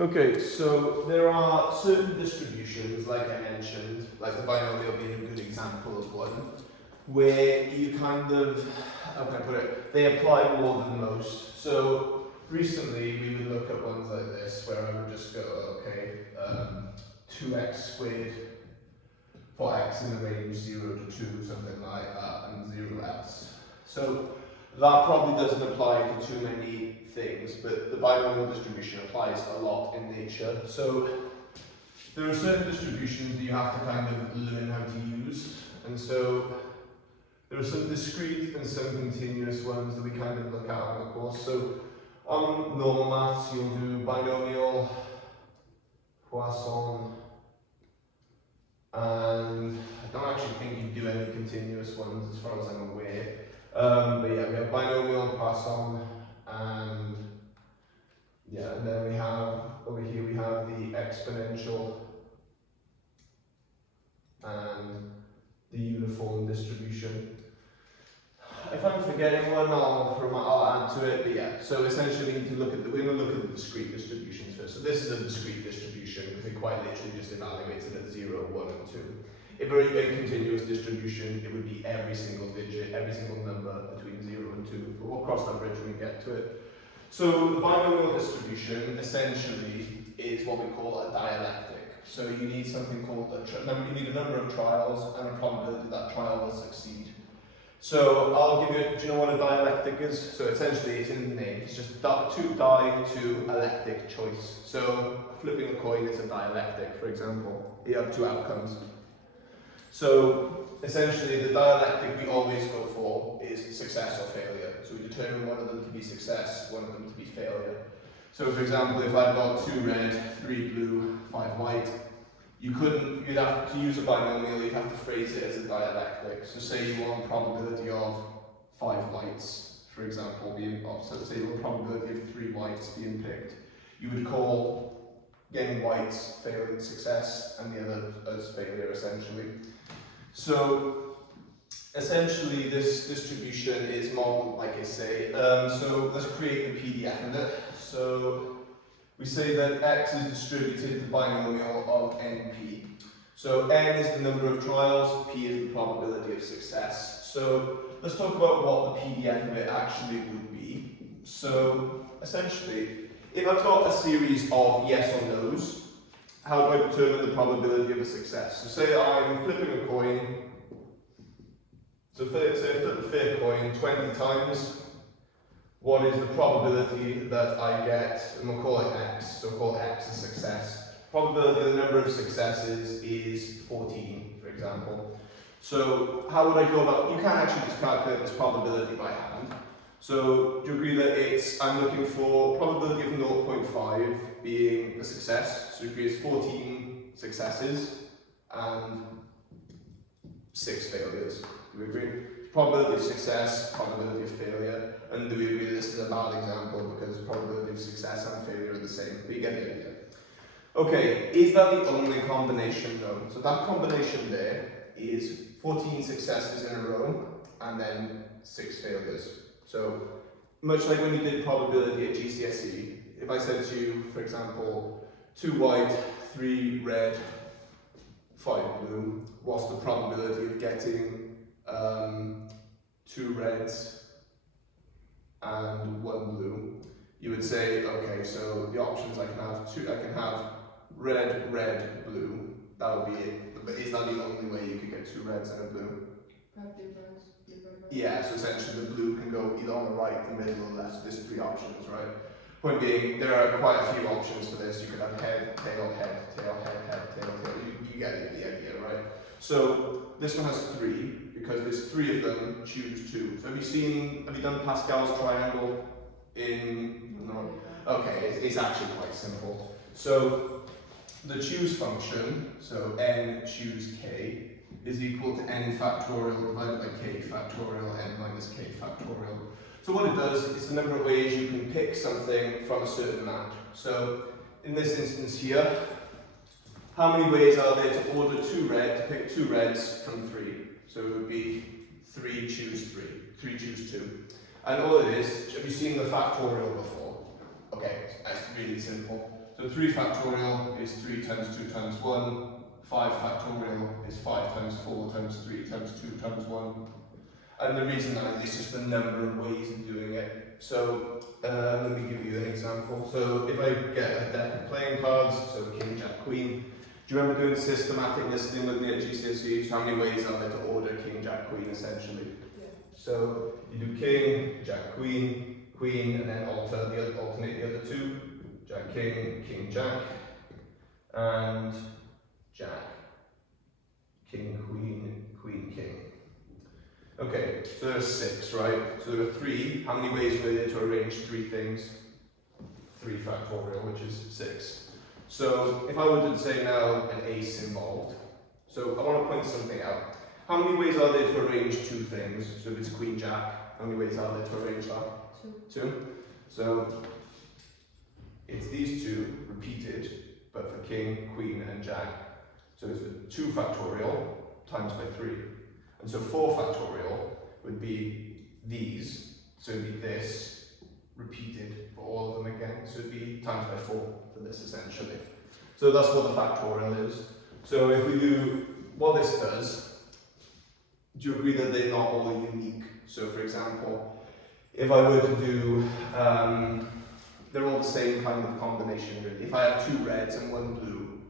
Okay, so there are certain distributions, like I mentioned, like the binomial being a good example of one, where you kind of, how can I put it, they apply more than most. So recently we would look at ones like this, where I would just go, okay, 2x squared for x in the range 0 to 2, something like that, and 0 else. So that probably doesn't apply to too many things, but the binomial distribution applies a lot in nature. So there are certain distributions that you have to kind of learn how to use, and so there are some discrete and some continuous ones that we kind of look at on the course. So on normal maths, you'll do binomial, Poisson, and I don't actually think you do any continuous ones as far as I'm aware. But yeah, we have binomial and Poisson, and yeah, and then we have, over here we have the exponential and the uniform distribution. If I'm forgetting one, I'll add to it, but yeah, so essentially we need to look at we're going to look at the discrete distributions first. So this is a discrete distribution because it quite literally just evaluates it at 0, 1, and 2. If we're a continuous distribution, it would be every single digit, every single number between 0 and 2. But we'll cross that bridge when we get to it. So the binomial distribution essentially is what we call a dialectic. So you need something called you need a number of trials and a probability that trial will succeed. So I'll give you, do you know what a dialectic is? So essentially it's in the name, it's just two electric choice. So flipping a coin is a dialectic, for example. You have two outcomes. So essentially the dialectic we always go for is success or failure. So we determine one of them to be success, one of them to be failure. So for example, if I've got 2 red, 3 blue, 5 white, you'd have to use a binomial, you'd have to phrase it as a dialectic. So say you want probability of 5 whites, for example, so say you want probability of 3 whites being picked. You would call getting whites failing success and the other as failure essentially. So essentially this distribution is modeled like I say. So let's create the PDF of it. So we say that x is distributed the binomial of np. So n is the number of trials, p is the probability of success. So let's talk about what the PDF of it actually would be. So essentially, if I've got a series of yes or no's, how do I determine the probability of a success? So say I'm flipping a coin. So say I flip a fair coin 20 times. What is the probability that I get, and we'll call it x, so we'll call x a success. Probability of the number of successes is 14, for example. So how would I go about, you can actually just calculate this probability by hand. So do you agree that I'm looking for probability of 0.5 being a success, so you agree it's 14 successes and 6 failures, do we agree? Probability of success, probability of failure, and do we agree this is a bad example because probability of success and failure are the same, but you get the idea. Okay, is that the only combination? No. So that combination there is 14 successes in a row and then 6 failures. So much like when you did probability at GCSE, if I said to you, for example, 2 white, 3 red, 5 blue, what's the probability of getting 2 reds and 1 blue? You would say, okay, so the options I can have red, red, blue. That would be it. But is that the only way you could get 2 reds and a blue? Yeah, so essentially the blue can go either on the right, the middle, or left. There's 3 options, right? Point being, there are quite a few options for this. You could have head, tail, head, tail, head, head, tail, tail. You get the idea, right? So this one has 3 because there's 3 of them. Choose 2. So have you done Pascal's triangle in? No. Okay, it's actually quite simple. So the choose function, so n choose k, is equal to n factorial divided by k factorial n minus k factorial. So what it does is the number of ways you can pick something from a certain match. So in this instance here, how many ways are there to order 2 red, to pick 2 reds from 3? So it would be 3 choose 3, 3 choose 2. And all it is, have you seen the factorial before? Okay, it's really simple. So 3 factorial is 3 times 2 times 1. 5 factorial is 5 times 4 times 3 times 2 times 1. And the reason that is just the number of ways of doing it. So let me give you an example. So if I get a deck of playing cards, so king, jack, queen. Do you remember doing systematic listing with me at GCSE? So how many ways are there to order king, jack, queen essentially? Yeah. So you do king, jack, queen, queen, and then alternate the other two. Jack, king, jack, and jack, king, queen, king. Okay, so there are 6, right? So there are 3. How many ways were there to arrange 3 things? 3 factorial, which is 6. So if I were to say now an ace involved, so I want to point something out. How many ways are there to arrange 2 things? So if it's queen, jack, how many ways are there to arrange that? 2. So it's these 2 repeated, but for king, queen, and jack. So it's 2 factorial times by 3. And so 4 factorial would be these. So it would be this repeated for all of them again. So it would be times by 4 for this essentially. So that's what the factorial is. So if we do what this does, do you agree that they're not all unique? So for example, if I were to do, they're all the same kind of combination really. If I have 2 reds and 1 blue,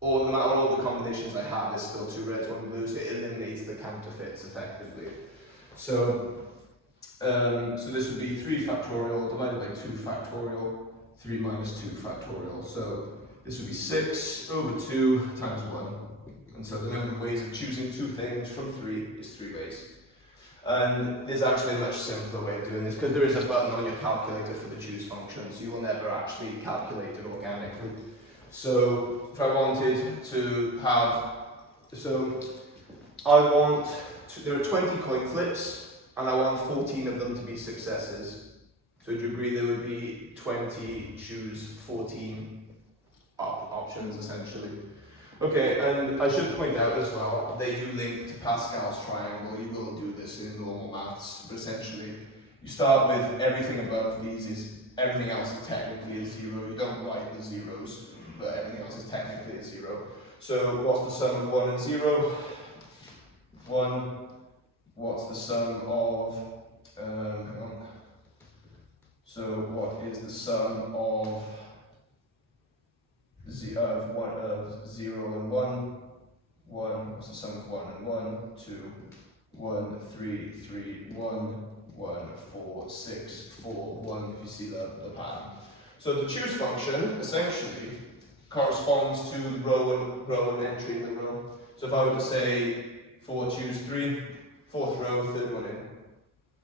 or no matter all the combinations I have, there's still 2 reds, 1 blue, so it eliminates the counterfeits effectively. So, so this would be 3 factorial divided by 2 factorial, 3 minus 2 factorial. So this would be 6 over 2 times 1. And so the number of ways of choosing 2 things from 3 is 3 ways. And there's actually a much simpler way of doing this because there is a button on your calculator for the choose function, so you will never actually calculate it organically. So if I wanted to have, so there are 20 coin flips and I want 14 of them to be successes. So do you agree there would be 20 choose 14 options essentially? Okay, and I should point out as well, they do link to Pascal's triangle. You will do this in normal maths, but essentially you start with everything above these is, everything else is technically a 0. You don't write the zeros, but everything else is technically a 0. So what's the sum of 1 and 0? 1. What's the sum of, hang on. So what is the sum of 0 and 1? 1, what's the sum of 1 and 1? 2, 1, 3, 3, 1, 1, 4, 6, 4, 1, if you see the pattern. So the choose function essentially corresponds to the row and entry in the row. So if I were to say 4 choose 3, 4th row, 3rd one in,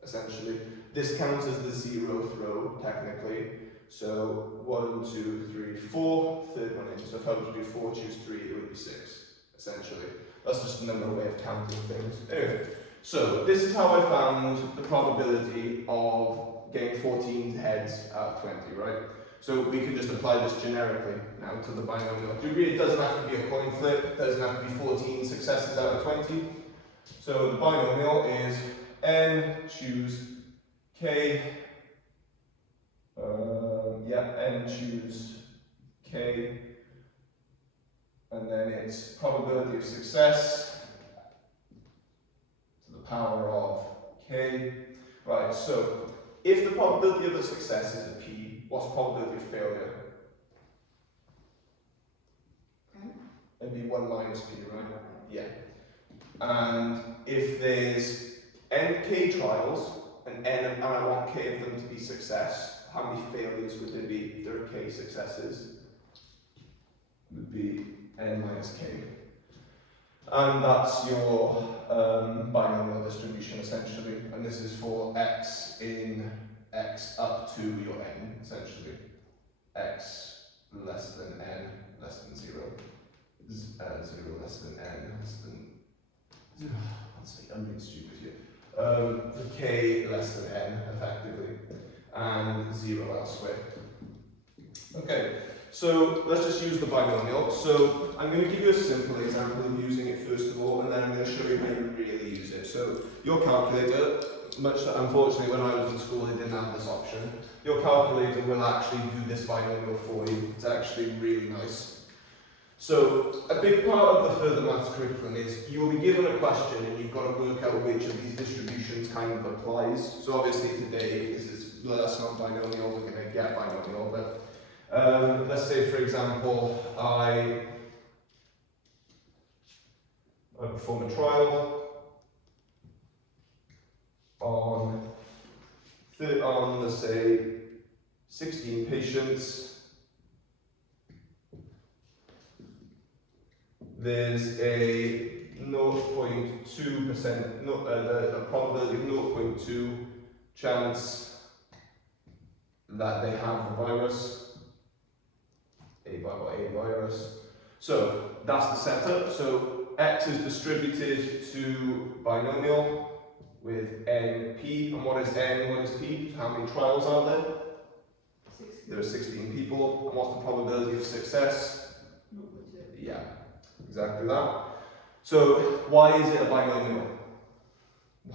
essentially. This counts as the 0th row, technically. So 1, 2, 3, 4, 3rd one in. So if I were to do 4 choose 3, it would be 6, essentially. That's just another way of counting things. Anyway, so this is how I found the probability of getting 14 heads out of 20, right? So we can just apply this generically now to the binomial. Do you agree it doesn't have to be a coin flip, it doesn't have to be 14 successes out of 20? So the binomial is n choose k, n choose k, and then it's probability of success to the power of k. Right, so if the probability of a success is a p, what's the probability of failure? It'd be 1 minus p, right? Yeah. And if there's k trials, and I want k of them to be success, how many failures would there be if there are k successes? It would be n minus k. And that's your binomial distribution essentially. And this is for x in x up to your n, essentially. X less than n, less than 0. 0 less than n, less than 0. I'm being stupid here. For k less than n, effectively, and 0 elsewhere. Okay, so let's just use the binomial. So I'm going to give you a simple example of using it first of all, and then I'm going to show you how you really use it. So your calculator, unfortunately, when I was in school, they didn't have this option. Your calculator will actually do this binomial for you. It's actually really nice. So a big part of the further maths curriculum is you will be given a question and you've got to work out which of these distributions kind of applies. So obviously today, that's not binomial, we're going to get binomial, but let's say, for example, I perform a trial on, let's say, 16 patients. There's a 0.2%, a probability of 0.2 chance that they have the virus, a virus. So that's the setup. So X is distributed to binomial with NP. And what is N, what is P? How many trials are there? 16. There are 16 people. And what's the probability of success? 0.2. Yeah, exactly that. So why is it a binomial?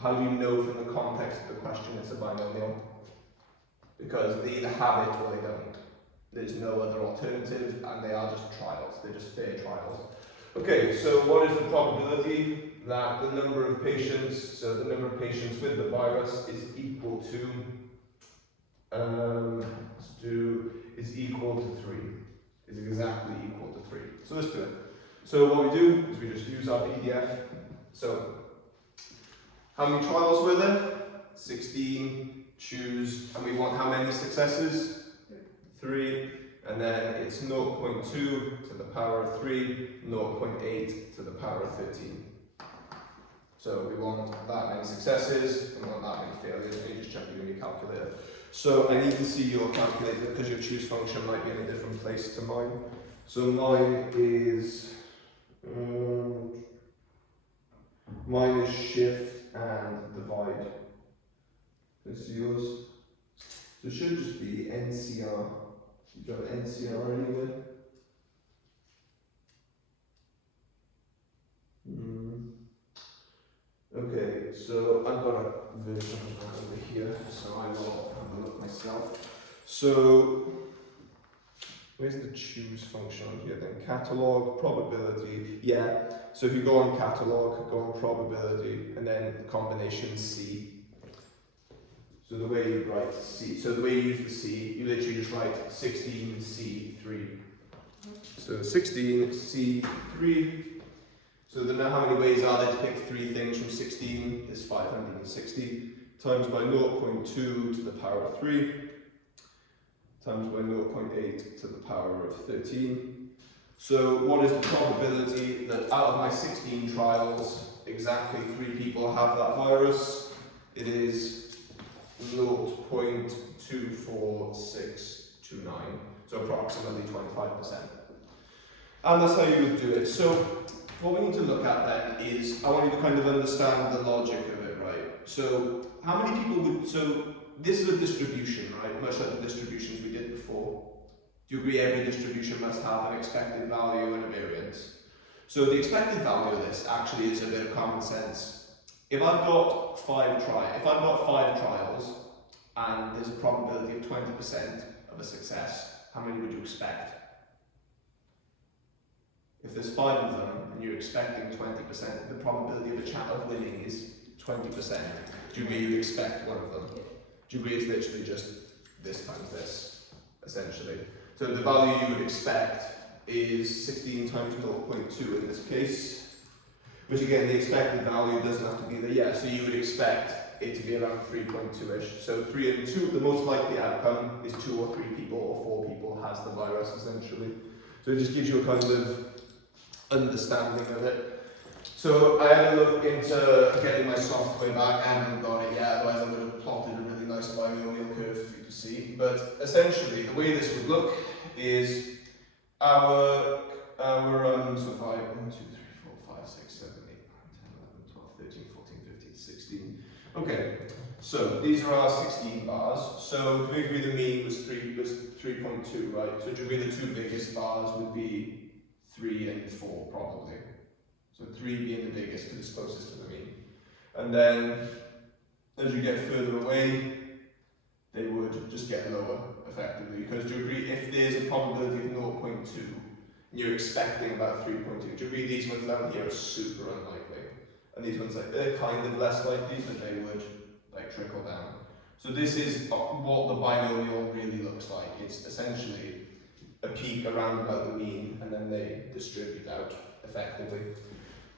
How do you know from the context of the question it's a binomial? Because they either have it or they don't. There's no other alternative, and they are just trials. They're just fair trials. Okay, so what is the probability that the number of patients, so the number of patients with the virus is equal to, is equal to 3. Is exactly equal to 3. So let's do it. So what we do is we just use our PDF. So how many trials were there? 16. Choose, and we want how many successes? 3. And then it's 0.2 to the power of 3, 0.8 to the power of 13. So we want that many successes, and we want that many failures. And you just check it in your calculator. So I need to see your calculator because your choose function might be in a different place to mine. So mine is shift and divide. This is yours. So it should just be NCR. You got NCR anywhere? Okay, so I've got a version of that over here, so I will have a look myself. So where's the choose function on here then? Catalog, probability, yeah. So if you go on catalog, go on probability, and then combination C. So the way you write C, so the way you use the C, you literally just write 16C3. So 16C3. So then how many ways are there to pick 3 things from 16? Is 560 times by 0.2 to the power of 3 times by 0.8 to the power of 13. So what is the probability that out of my 16 trials, exactly 3 people have that virus? It is 0.24629, so approximately 25%. And that's how you would do it. So what we need to look at then is, I want you to kind of understand the logic of it, right? So how many people would, so this is a distribution, right? Much like the distributions we did before. Do you agree every distribution must have an expected value and a variance? So the expected value of this actually is a bit of common sense. If I've got 5 trials and there's a probability of 20% of a success, how many would you expect? If there's 5 of them and you're expecting 20%, the probability of winning is 20%. Do you agree you'd expect one of them? Do you agree it's literally just this times this, essentially? So the value you would expect is 16 times 0.2 in this case. Which again, the expected value doesn't have to be there yet, so you would expect it to be around 3.2-ish. So 3 and 2, the most likely outcome is 2 or 3 people or 4 people has the virus, essentially. So it just gives you a kind of understanding of it. So I had a look into getting my software back. I haven't got it yet, otherwise I would have plotted a really nice binomial curve for you to see. But essentially, the way this would look is our so if I 1, 2, 3, 4, 5, 6, 7, 8, 9, 10, 11, 12, 13, 14, 15, 16. Okay, so these are our 16 bars. So do we agree the mean was 3.2, right? So do you agree the 2 biggest bars would be 3 and 4 probably? So 3 being the biggest because it's closest to the mean. And then As you get further away, they would just get lower, effectively. Because do you agree, if there's a probability of 0.2, and you're expecting about 3.2, do you agree these ones down here are super unlikely? And these ones, like, they're kind of less likely, but they would, like, trickle down. So this is what the binomial really looks like. It's essentially a peak around about the mean, and then they distribute out effectively.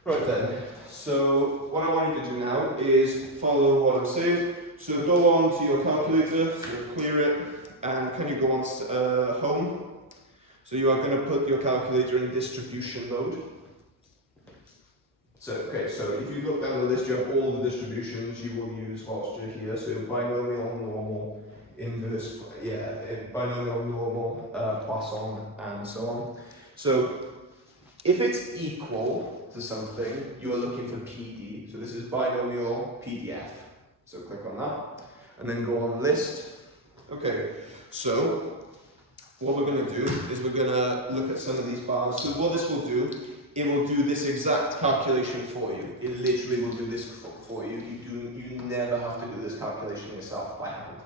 Right then, so what I want you to do now is follow what I'm saying. So go on to your calculator, so clear it, and can you go on home? So you are going to put your calculator in distribution mode. So, okay, so if you look down the list, you have all the distributions you will use whilst you're here. So binomial, normal, inverse, binomial, normal, Poisson, and so on. So if it's equal to something, you are looking for PD. So this is binomial PDF. So click on that, and then go on list. Okay, so what we're going to do is we're going to look at some of these bars. So what this will do, it will do this exact calculation for you. It literally will do this for you. You never have to do this calculation yourself by hand.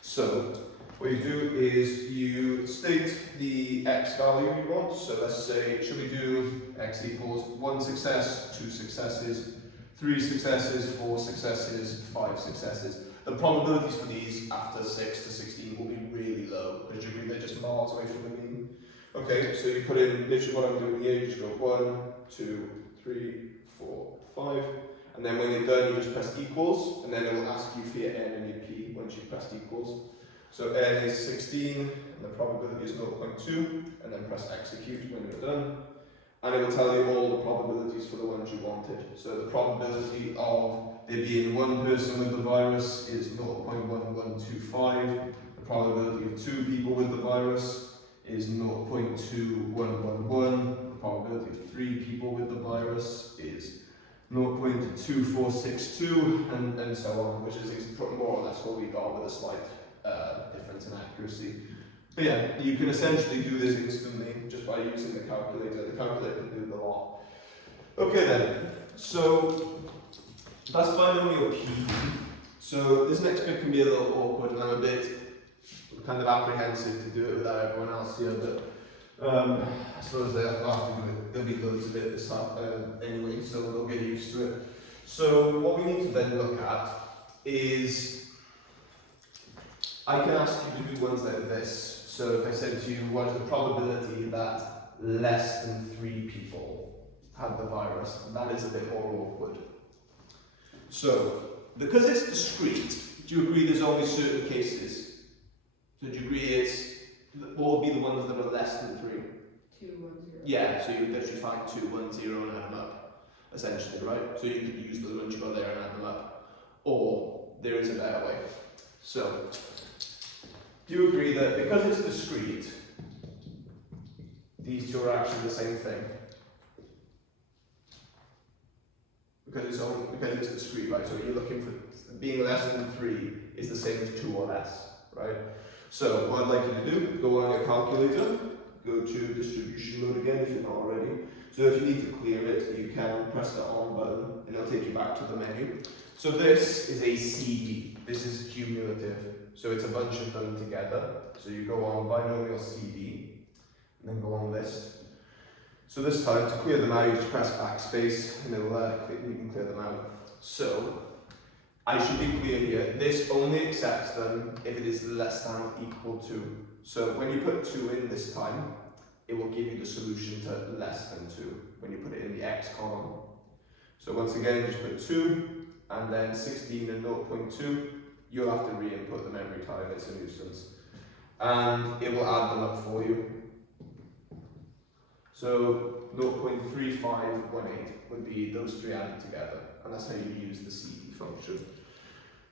So what you do is you state the x value you want. So let's say, should we do x equals 1 success, 2 successes, 3 successes, 4 successes, 5 successes. The probabilities for these after 6 to 16 will be really low, because you agree they're just miles away from the mean. Okay, so you put in literally what I'm doing here, you just go 1, 2, 3, 4, 5, and then when you're done, you just press equals, and then it will ask you for your n and your p once you've pressed equals. So n is 16, and the probability is 0.2, and then press execute when you're done. And it will tell you all the probabilities for the ones you wanted. So the probability of there being one person with the virus is 0.1125. The probability of 2 people with the virus is 0.2111. The probability of 3 people with the virus is 0.2462, and so on, which is more or less what we got with a slight difference in accuracy. But yeah, you can essentially do this instantly just by using the calculator. The calculator can do the lot. Okay then, so that's binomial P. So this next bit can be a little awkward, and I'm a bit kind of apprehensive to do it without everyone else here, but I suppose they'll have to do it. There'll be loads of it this time anyway, so they'll get used to it. So what we need to then look at is, I can ask you to do ones like this. So if I said to you, what is the probability that less than 3 people had the virus? That is a bit more awkward. So, because it's discrete, do you agree there's only certain cases? So do you agree what would be the ones that are less than 3? 2, 1, 0. Yeah, so you would literally find 2, 1, 0 and add them up, essentially, right? So you could use the ones you got there and add them up. Or there is a better way. So, do you agree that because it's discrete, these two are actually the same thing? Because it's discrete, right? So you're looking for being less than 3 is the same as 2 or less, right? So what I'd like you to do, go on your calculator, go to distribution mode again if you're not already. So if you need to clear it, you can press the on button and it'll take you back to the menu. So this is a CD. This is cumulative. So it's a bunch of them together. So you go on binomial CD, and then go on list. So this time, to clear them out, you just press backspace, and you can clear them out. So, I should be clear here, this only accepts them if it is less than or equal to. So when you put 2 in this time, it will give you the solution to less than 2, when you put it in the X column. So once again, just put 2, and then 16 and 0.2. You'll have to re-input them every time, it's a nuisance. And it will add them up for you. So 0.3518 would be those 3 added together, and that's how you use the CD function.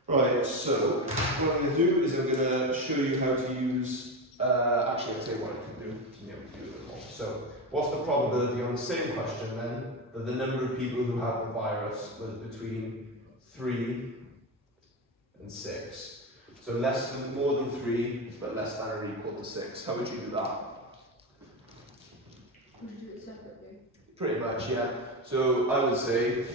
Right, so what I'm going to do is I'm going to show you how to use, actually I'll tell you what I can do, yeah, we can do it more. So what's the probability on the same question then, that the number of people who have the virus was between 3 and 6. So more than 3, but less than or equal to 6. How would you do that? Would you do it separately? Pretty much, yeah. So I would say,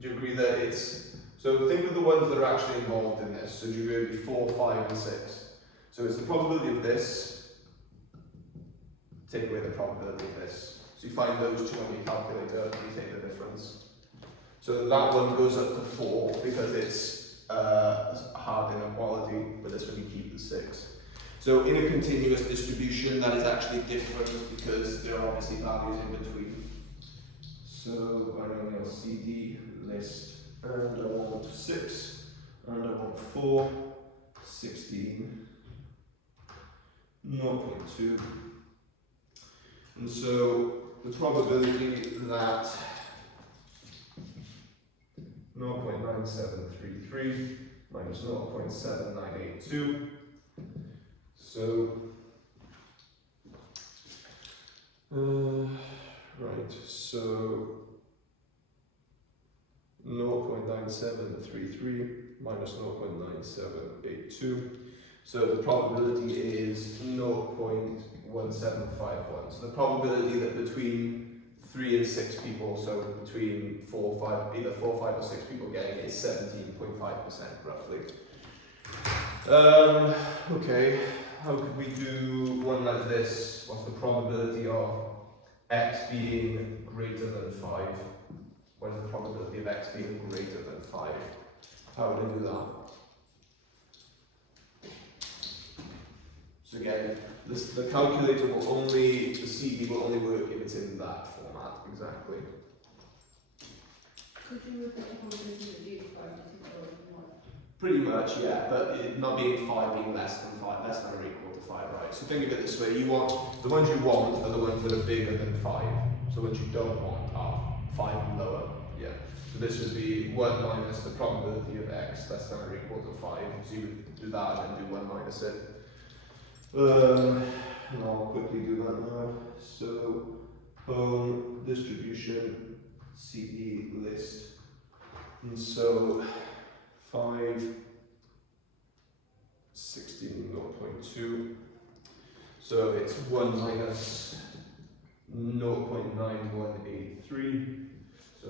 do you agree that it's, So think of the ones that are actually involved in this. So you're going to be 4, 5, and 6. So it's the probability of this, take away the probability of this. So you find those two on your calculator and you take the difference. So that one goes up to 4 because it's hard inequality, but this one you keep the 6. So in a continuous distribution, that is actually different because there are obviously values in between. So binomial CD list, and I want 6, and I want 4, 16, 0.2. And so the probability that 0.9733 minus 0.7982. So, right, so 0.9733 minus 0.9782. So the probability is 0.1751. So the probability that between 3 and 6 people, so between 4, 5, either 4, 5 or 6 people getting it is 17.5% roughly. Okay, how could we do one like this? What's the probability of x being greater than 5? What is the probability of x being greater than 5? How would I do that? So again, the calculator will only, the CD will only work if it's in that format, exactly. Could you repeat the probability that being 5 is equal to 1? Pretty much, yeah, but it not being 5 being less than 5, less than or equal to 5, right? So think of it this way, the ones you want are the ones that are bigger than 5. So the ones you don't want are 5 and lower, yeah. So this would be 1 minus the probability of x less than or equal to 5. So you would do that and then do 1 minus it. And I'll quickly do that now. So home distribution CD list, and so 5, 16, 0.2. So it's 1 minus 0.9183. So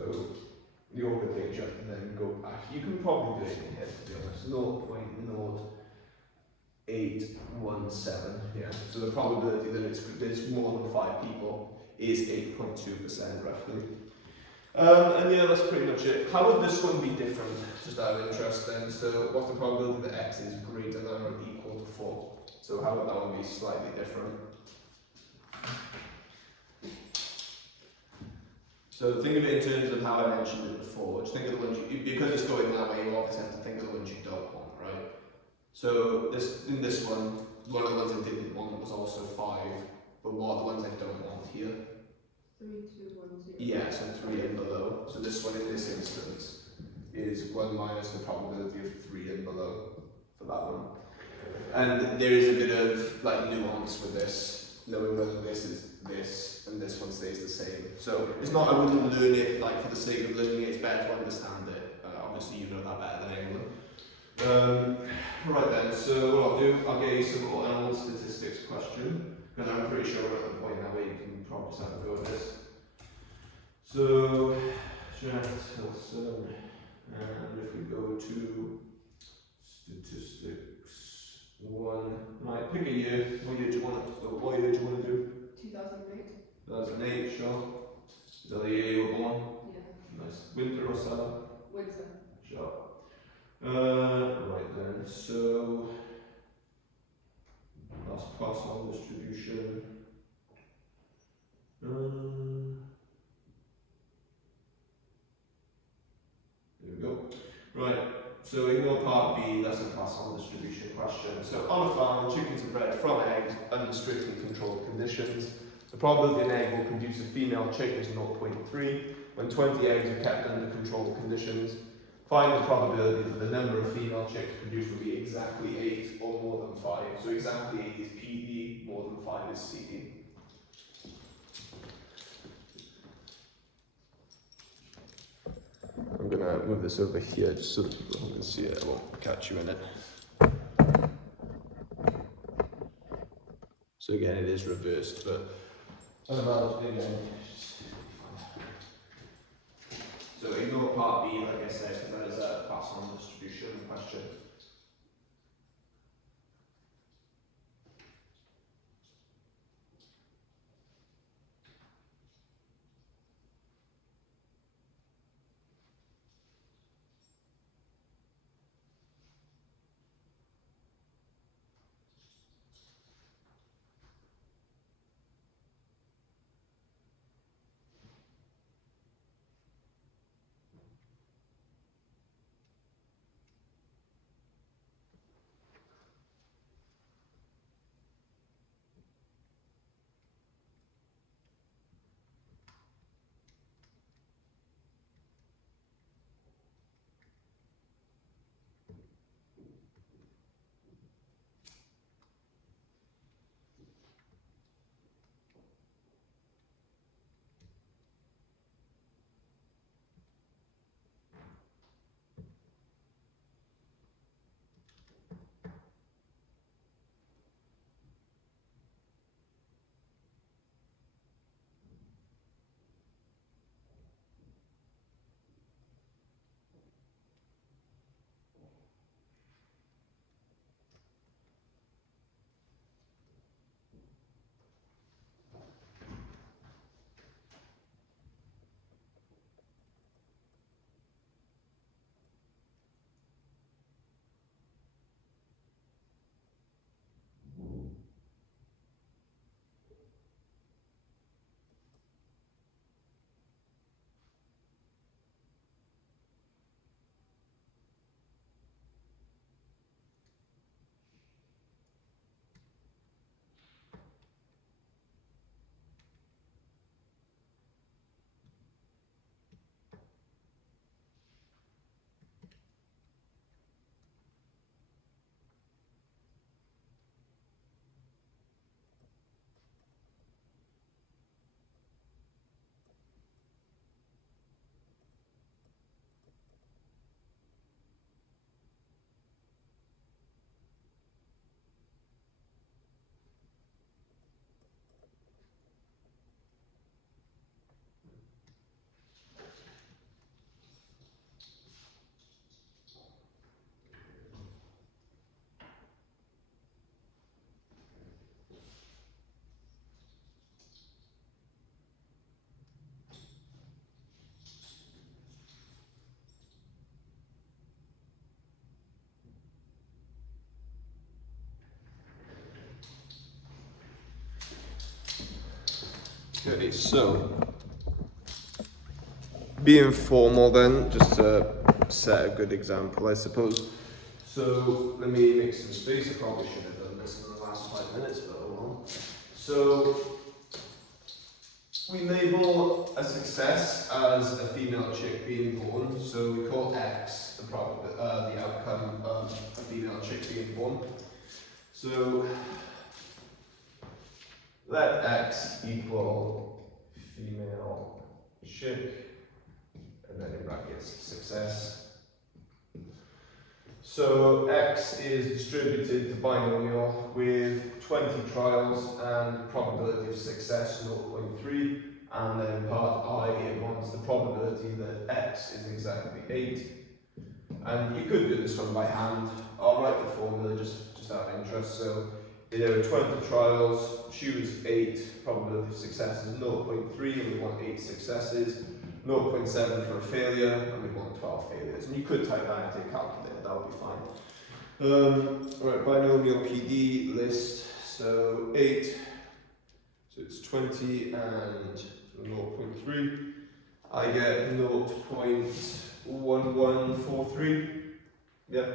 the order picture and then go back. You can probably do it in here, to be honest. 0.0817. Yeah. So the probability that it's more than 5 people is 8.2% roughly. And yeah, that's pretty much it. How would this one be different? Just out of interest then. So what's the probability that x is greater than or equal to 4? So how would that one be slightly different? So think of it in terms of how I mentioned it before. Just think of the ones because it's going that way, you obviously have to think of the ones you don't want, right? So in this one of the ones I didn't want was also 5, but what are the ones I don't want here? 3, 2, 1, 0. Yeah, so 3 and below. So this one in this instance is 1 minus the probability of 3 and below for that one. And there is a bit of like nuance with this, knowing whether this is this and this one stays the same. So it's not, I wouldn't learn it like for the sake of learning it, it's better to understand it. Obviously you know that better than anyone. Right then, so what I'll do, I'll get you some animal statistics question, because I'm pretty sure we're at the point now where you can probably just have a go at this. So, Jack Tilson, and if we go to statistics 1, right, pick a year. What year do you want to do? 2008. 2008, sure. Is that the year you were born? Yeah. Nice. Winter or summer? Winter. Sure. Right then, so that's Poisson distribution. There we go. Right, so ignore part B, that's a Poisson distribution question. So on a farm, chickens are bred from eggs under strictly controlled conditions. The probability an egg will produce a female chick is 0.3. When 20 eggs are kept under controlled conditions, find the probability that the number of female chicks produced will be exactly 8 or more than 5. So exactly 8 is PD, more than 5 is CD. I'm going to move this over here just so that people can see it. I won't catch you in it. So again, it is reversed, but So ignore part B, like I said, because that is a pass-on distribution question. Okay, so being formal then, just to set a good example, I suppose. So let me make some space. I probably should have done this in the last 5 minutes, but oh well. So we label a success as a female chick being born. So we call X the outcome of a female chick being born. So let X equal female chick, and then in brackets success. So X is distributed to binomial with 20 trials and probability of success 0.3, and then part I, it wants the probability that X is exactly 8. And you could do this one by hand. I'll write the formula just out of interest. So there were 20 trials, choose 8, probability of success is 0.3, and we want 8 successes, 0.7 for a failure, and we want 12 failures. And you could type that into a calculator, that would be fine. Right, binomial PD list, so 8, so it's 20 and 0.3. I get 0.1143, yeah.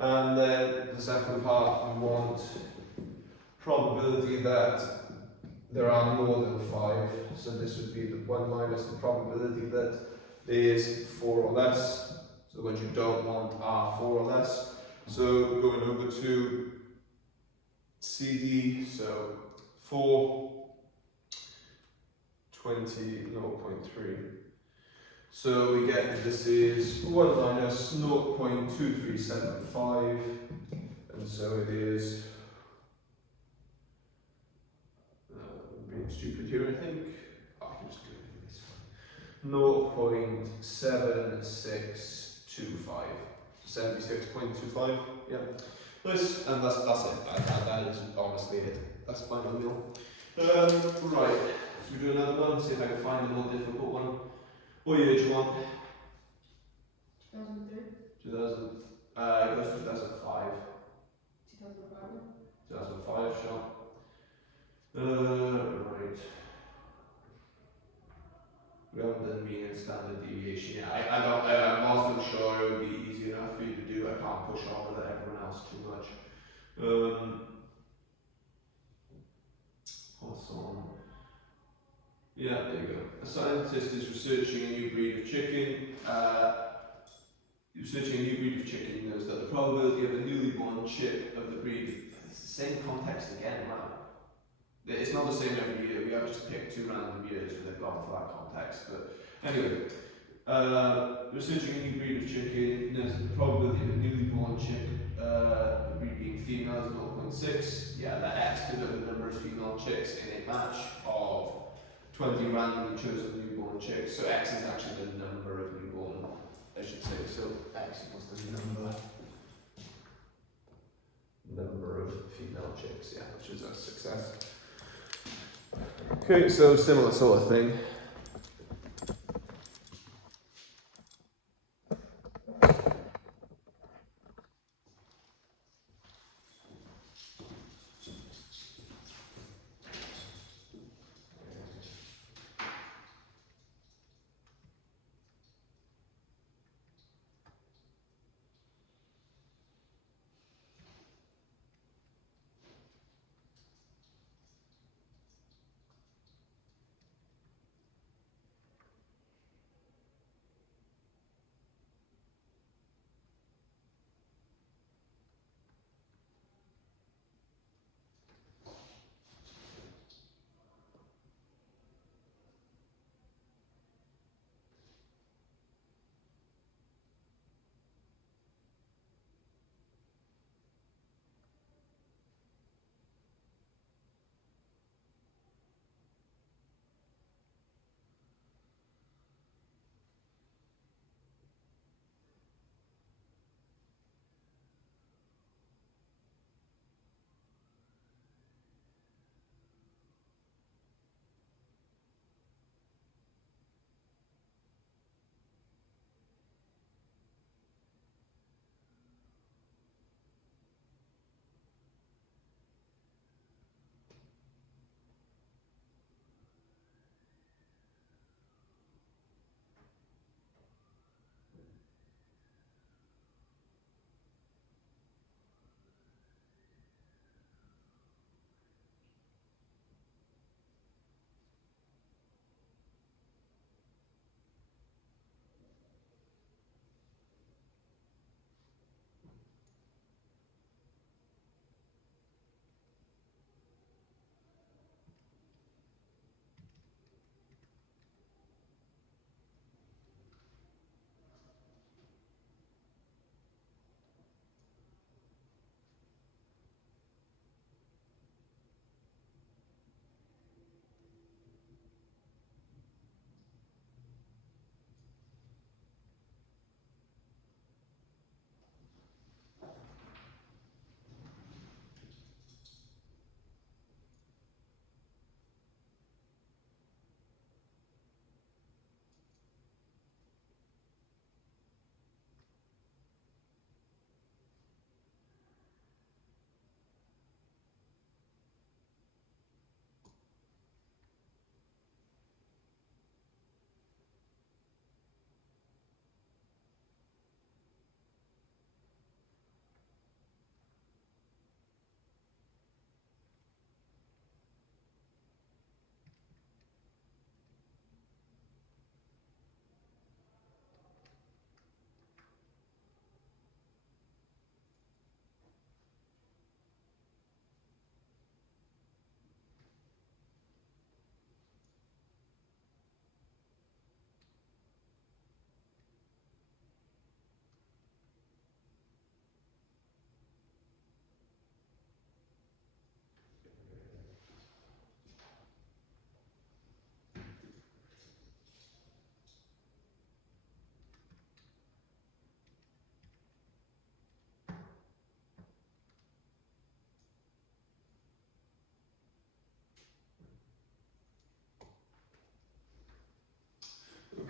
And then the second part, we want probability that there are more than 5. So this would be the 1 minus the probability that there is 4 or less. So the ones you don't want are 4 or less. So going over to CD, so 4, 20, 0.3. So we get that this is 1 minus 0.2375, and so it is, I'm being stupid here I think, I can just do it, it's 0.7625. 76.25, yeah. Nice, and that's it. That is honestly it. That's binomial. Right, so we do another one, see if I can find a more difficult one. What year do you want? 2003, 2000, it goes to 2005. 2005. 2005, sure. Right. We haven't done mean and standard deviation yet. I'm also sure it would be easy enough for you to do. I can't push on with everyone else too much. What's on? Yeah, there you go. A scientist is researching a new breed of chicken. Researching a new breed of chicken knows that the probability of a newly born chick of the breed, it's the same context again, wow. It's not the same every year. We have just picked 2 random years where they've gone for that context. But anyway, researching a new breed of chicken knows that the probability of a newly born chick, the breed being female, is 0.6. Yeah, that X could have the number of female chicks in a match of 20 randomly chosen newborn chicks. So X is actually the number of newborn, I should say. So X equals the number of female chicks, yeah, which is a success. Okay, so similar sort of thing.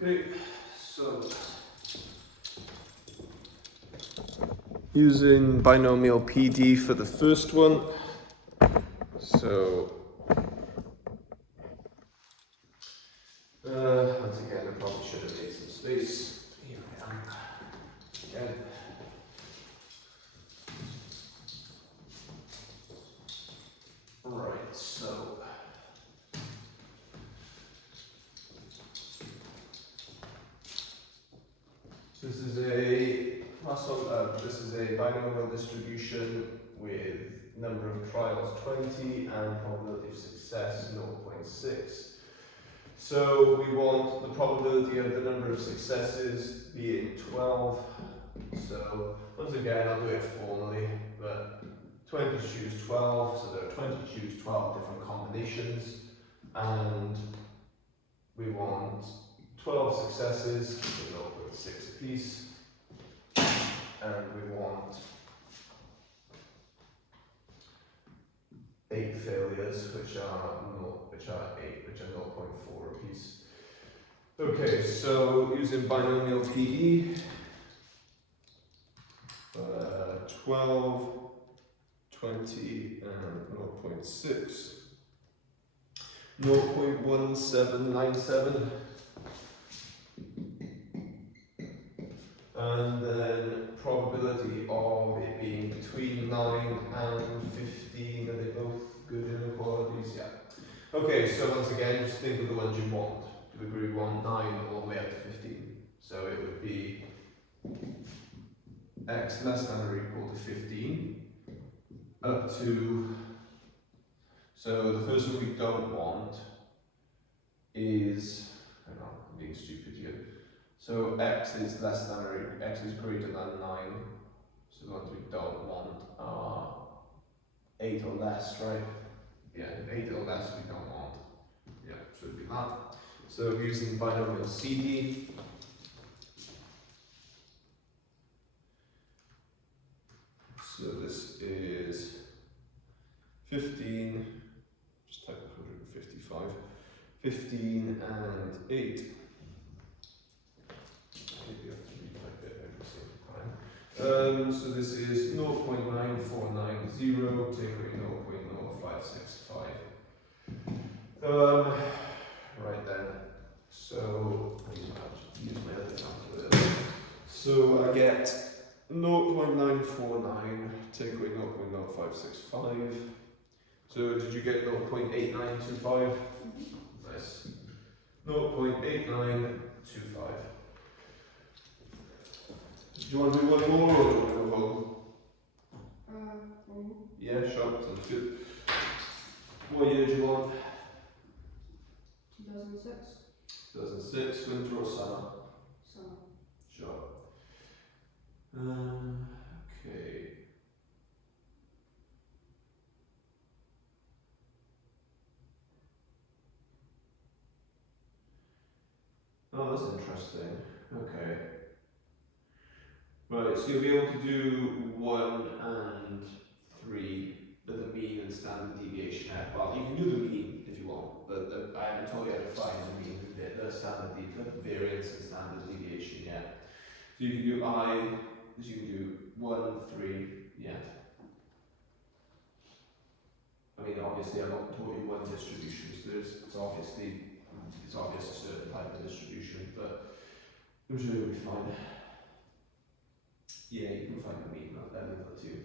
Okay, so using binomial PD for the first one. So once again, I probably should have made some space. Here I am. Again. Right, so this is a binomial distribution with number of trials 20 and probability of success 0.6. So we want the probability of the number of successes being 12. So once again, I'll do it formally, but 20 choose 12, so there are 20 choose 12 different combinations, and we want 12 successes, so 0.6 apiece, and we want 8 failures, which are 0.4 apiece. Okay, so using binomial PE, 12, 20, and 0.6, 0.1797, and then probability of it being between 9 and 15. Are they both good inequalities? Yeah. Okay, so once again, just think of the ones you want. Do we agree we want 9 all the way up to 15? So it would be x less than or equal to 15 up to, so the first one we don't want is, hang on, I'm being stupid here. So x is less than or x is greater than 9. So the ones we don't want are 8 or less, right? Yeah, 8 or less we don't want. Yeah, so it'd be that. So using binomial CD, so this is 15, just type 155, 15 and 8. Maybe you have to retype it every single time. So this is 0.9490, take away 0.0565. Right then, so use my other calculator. So I get 0.949, take away 0.0565. So did you get 0.8925? Nice. 0.8925. Do you want to do one more or do you want to go home? Yeah, sure, sounds good. What year do you want? 2006. 2006, winter or summer? Summer. Sure. Okay. Oh, that's interesting. Okay. Right, so you'll be able to do 1 and 3 with the mean and standard deviation at. Well, you can do the mean if you want, but I haven't told you how to find the mean, the standard variance and standard deviation yet. So you can do you can do 1, 3, yeah. I mean, obviously I've not taught you one distribution, so it's obvious a certain type of distribution, but I'm sure you'll be fine. Yeah, you can find the mean of the two.